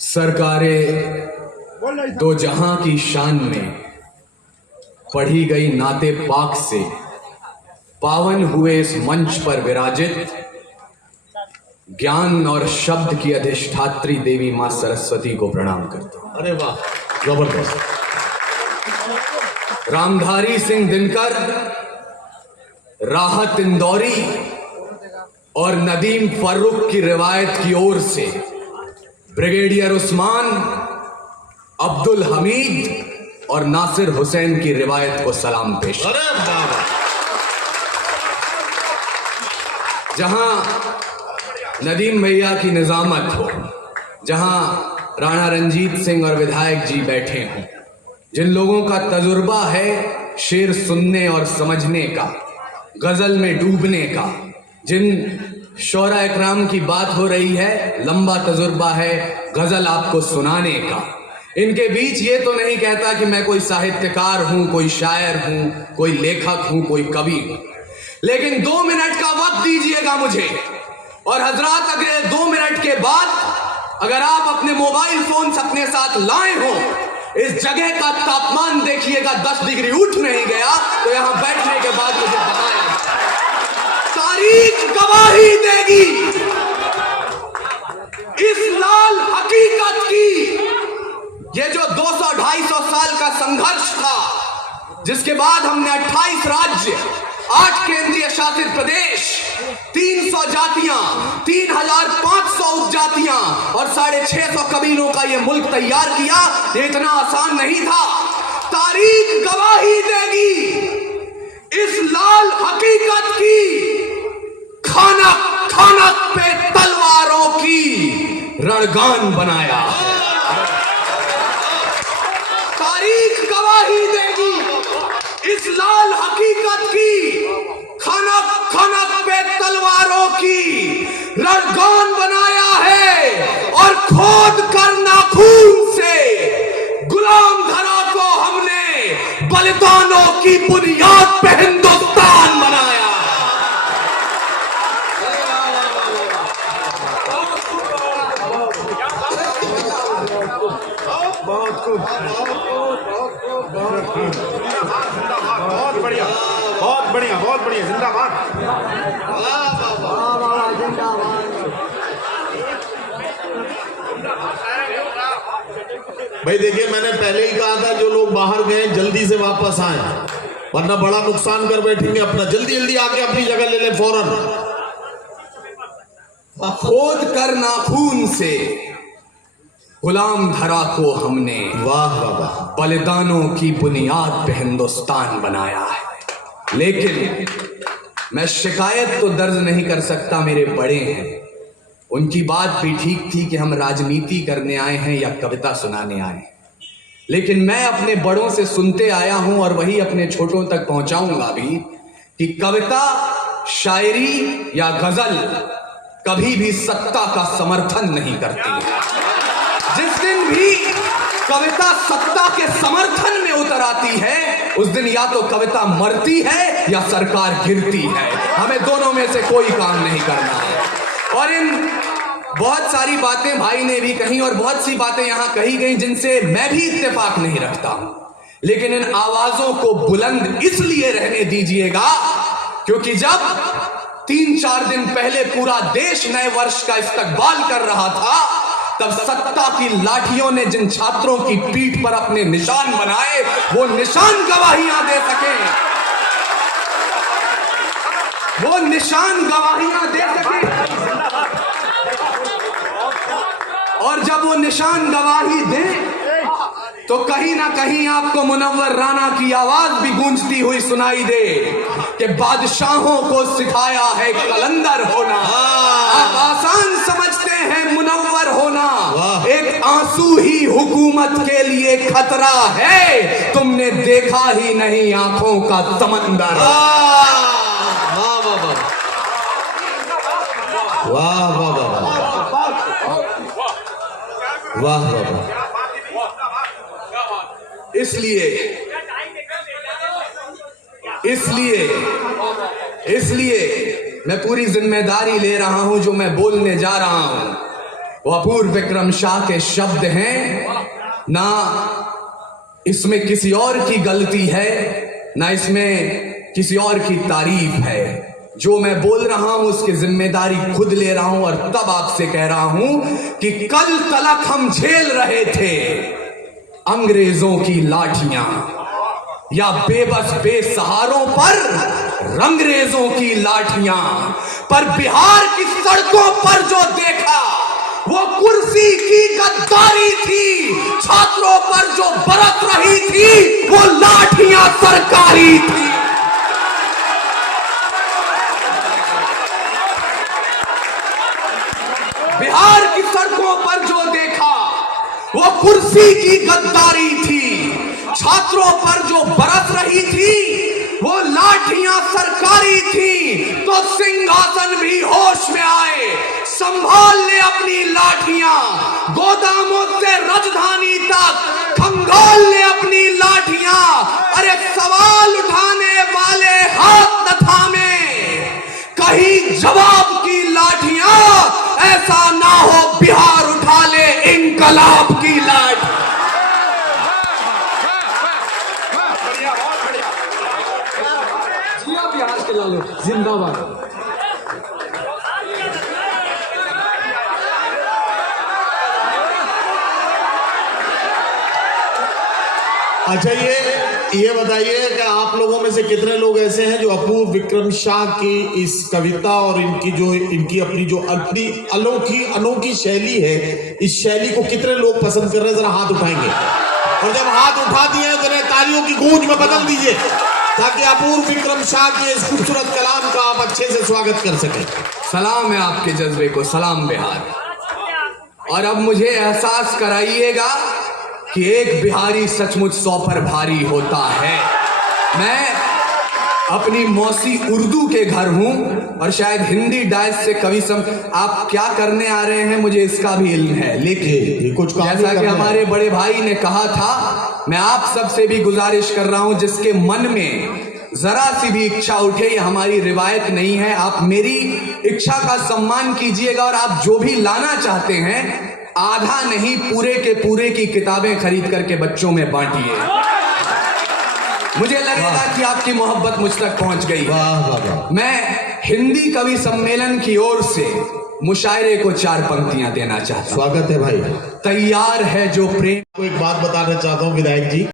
सरकारे दो जहां की शान में पढ़ी गई नाते पाक से पावन हुए इस मंच पर विराजित ज्ञान और शब्द की अधिष्ठात्री देवी मां सरस्वती को प्रणाम करता हूं। अरे वाह, जबरदस्त। रामधारी सिंह दिनकर, राहत इंदौरी और नदीम फर्रुख की रिवायत की ओर से ब्रिगेडियर उस्मान, अब्दुल हमीद और नासिर हुसैन की रिवायत को सलाम पेश। अरे वाह। जहां नदीम भैया की निजामत हो, जहां राणा रंजीत सिंह और विधायक जी बैठे हों, जिन लोगों का तजुर्बा है शेर सुनने और समझने का, गजल में डूबने का, जिन शोरा इकराम की बात हो रही है, लंबा तजुर्बा है गजल आपको सुनाने का, इनके बीच ये तो नहीं कहता कि मैं कोई साहित्यकार हूं, कोई शायर हूं, कोई लेखक हूं, कोई कवि हूं, लेकिन 2 मिनट का वक्त दीजिएगा मुझे, और हजरात अगले 2 मिनट के बाद अगर आप अपने मोबाइल फोन अपने साथ लाए हो, इस जगह का तापमान देखिएगा 10 डिग्री उठ नहीं गया तो यहां बैठने के बाद मुझे बताया तारीख गवाही देगी इस लाल हकीकत की। ये जो 200-250 साल का संघर्ष था, जिसके बाद हमने 28 राज्य, 8 केंद्रीय शासित प्रदेश, 300 जातियां, 3500 उपजातियां और 650 कबीलों का यह मुल्क तैयार किया, ये इतना आसान नहीं था। तारीख गवाही देगी इस लाल हकीकत की, खानक खानक पे तलवारों की रणगान बनाया। तारीख गवाही देगी इस लाल हकीकत की, खनक खनक पे तलवारों की रणगान बनाया है, और खोद कर नाखून से गुलाम धरा को हमने बलिदानों की बुनियाद पे हिंदुस्तान बनाया। बहुत खूब, बहुत बढ़िया, बहुत बढ़िया, बहुत बढ़िया। जिंदाबाद। भाई देखिए, मैंने पहले ही कहा था जो लोग बाहर गए जल्दी से वापस आए, वरना बड़ा नुकसान कर बैठेंगे अपना। जल्दी जल्दी आके अपनी जगह ले ले फौरन। खोद कर नाखून से गुलाम धरा को हमने, वाह वाह, बलिदानों की बुनियाद पे हिंदुस्तान बनाया है। लेकिन मैं शिकायत तो दर्ज नहीं कर सकता, मेरे बड़े हैं, उनकी बात भी ठीक थी कि हम राजनीति करने आए हैं या कविता सुनाने आए हैं, लेकिन मैं अपने बड़ों से सुनते आया हूं और वही अपने छोटों तक पहुंचाऊंगा भी कि कविता, शायरी या गजल कभी भी सत्ता का समर्थन नहीं करती है। जिस दिन भी कविता सत्ता के समर्थन में उतर आती है, उस दिन या तो कविता मरती है या सरकार गिरती है। हमें दोनों में से कोई काम नहीं करना है। और इन बहुत सारी बातें भाई ने भी कही और बहुत सी बातें यहां कही गई जिनसे मैं भी इत्तेफाक नहीं रखता हूं, लेकिन इन आवाजों को बुलंद इसलिए रहने दीजिएगा क्योंकि जब 3-4 दिन पहले पूरा देश नए वर्ष का इस्तकबाल कर रहा था, तब सत्ता की लाठियों ने जिन छात्रों की पीठ पर अपने निशान बनाए, वो निशान गवाहियां दे सके, वो निशान गवाहियां दे सके। और जब वो निशान गवाही दे तो कहीं ना कहीं आपको मुनव्वर राना की आवाज भी गूंजती हुई सुनाई दे कि बादशाहों को सिखाया है कलंदर होना। आप आसान समझते हैं मुनव्वर होना, एक आंसू ही हुकूमत के लिए खतरा है, तुमने देखा ही नहीं आंखों का समंदर। वाह वाह वाह, वाह वाह। इसलिए मैं पूरी जिम्मेदारी ले रहा हूं जो मैं बोलने जा रहा हूं, वो अपूर्व विक्रम शाह के शब्द हैं, ना इसमें किसी और की गलती है, ना इसमें किसी और की तारीफ है। जो मैं बोल रहा हूं उसकी जिम्मेदारी खुद ले रहा हूं और तब आपसे कह रहा हूं कि कल तलक हम झेल रहे थे अंग्रेजों की लाठियां, या बेबस बेसहारों पर रंगरेजों की लाठियां, पर बिहार की सड़कों पर जो देखा वो कुर्सी की गद्दारी थी, छात्रों पर जो बरस रही थी वो लाठियां सरकारी थी। बिहार की सड़कों पर जो देखा वो कुर्सी की गद्दारी थी, छात्रों पर जो बरस रही थी वो लाठियां सरकारी थी। तो सिंहासन भी होश में आए, संभाल ले अपनी लाठियां, गोदामों से राजधानी तक खंगाल ले अपनी लाठियां। अरे सवाल उठाने वाले हाथ न थामे, कहीं जवाब की लाठियां, ऐसा ना हो बिहार उठा ले इनकलाब की लाठ। बिहार के लालो जिंदाबाद। अच्छा, ये बताइए कि आप लोगों में से कितने लोग ऐसे हैं जो अपूर्व विक्रम शाह की इस कविता और इनकी अपनी जो अनोखी शैली है, इस शैली को कितने लोग पसंद कर रहे हैं? जरा हाथ उठाएंगे, और जब हाथ उठा दिए तो तालियों की गूंज में बदल दीजिए ताकि अपूर्व विक्रम शाह के इस खूबसूरत कलाम का आप अच्छे से स्वागत कर सकें। सलाम है आपके जज्बे को, सलाम बिहार। और अब मुझे एहसास कराइएगा कि एक बिहारी सचमुच 100 पर भारी होता है। मैं अपनी मौसी उर्दू के घर हूं और शायद हिंदी डायस से कवि आप क्या करने आ रहे हैं मुझे इसका भी इल्म है, लेकिन कुछ जैसा कि हमारे बड़े भाई ने कहा था, मैं आप सबसे भी गुजारिश कर रहा हूं जिसके मन में जरा सी भी इच्छा उठे, ये हमारी रिवायत नहीं है, आप मेरी इच्छा का सम्मान कीजिएगा और आप जो भी लाना चाहते हैं आधा नहीं पूरे के पूरे की किताबें खरीद करके बच्चों में बांटिए। मुझे लगेगा कि आपकी मोहब्बत मुझ तक पहुंच गई। मैं हिंदी कवि सम्मेलन की ओर से मुशायरे को 4 पंक्तियां देना चाहता हूं। स्वागत है भाई। तैयार है जो प्रेम। एक बात बताना चाहता हूं विधायक जी,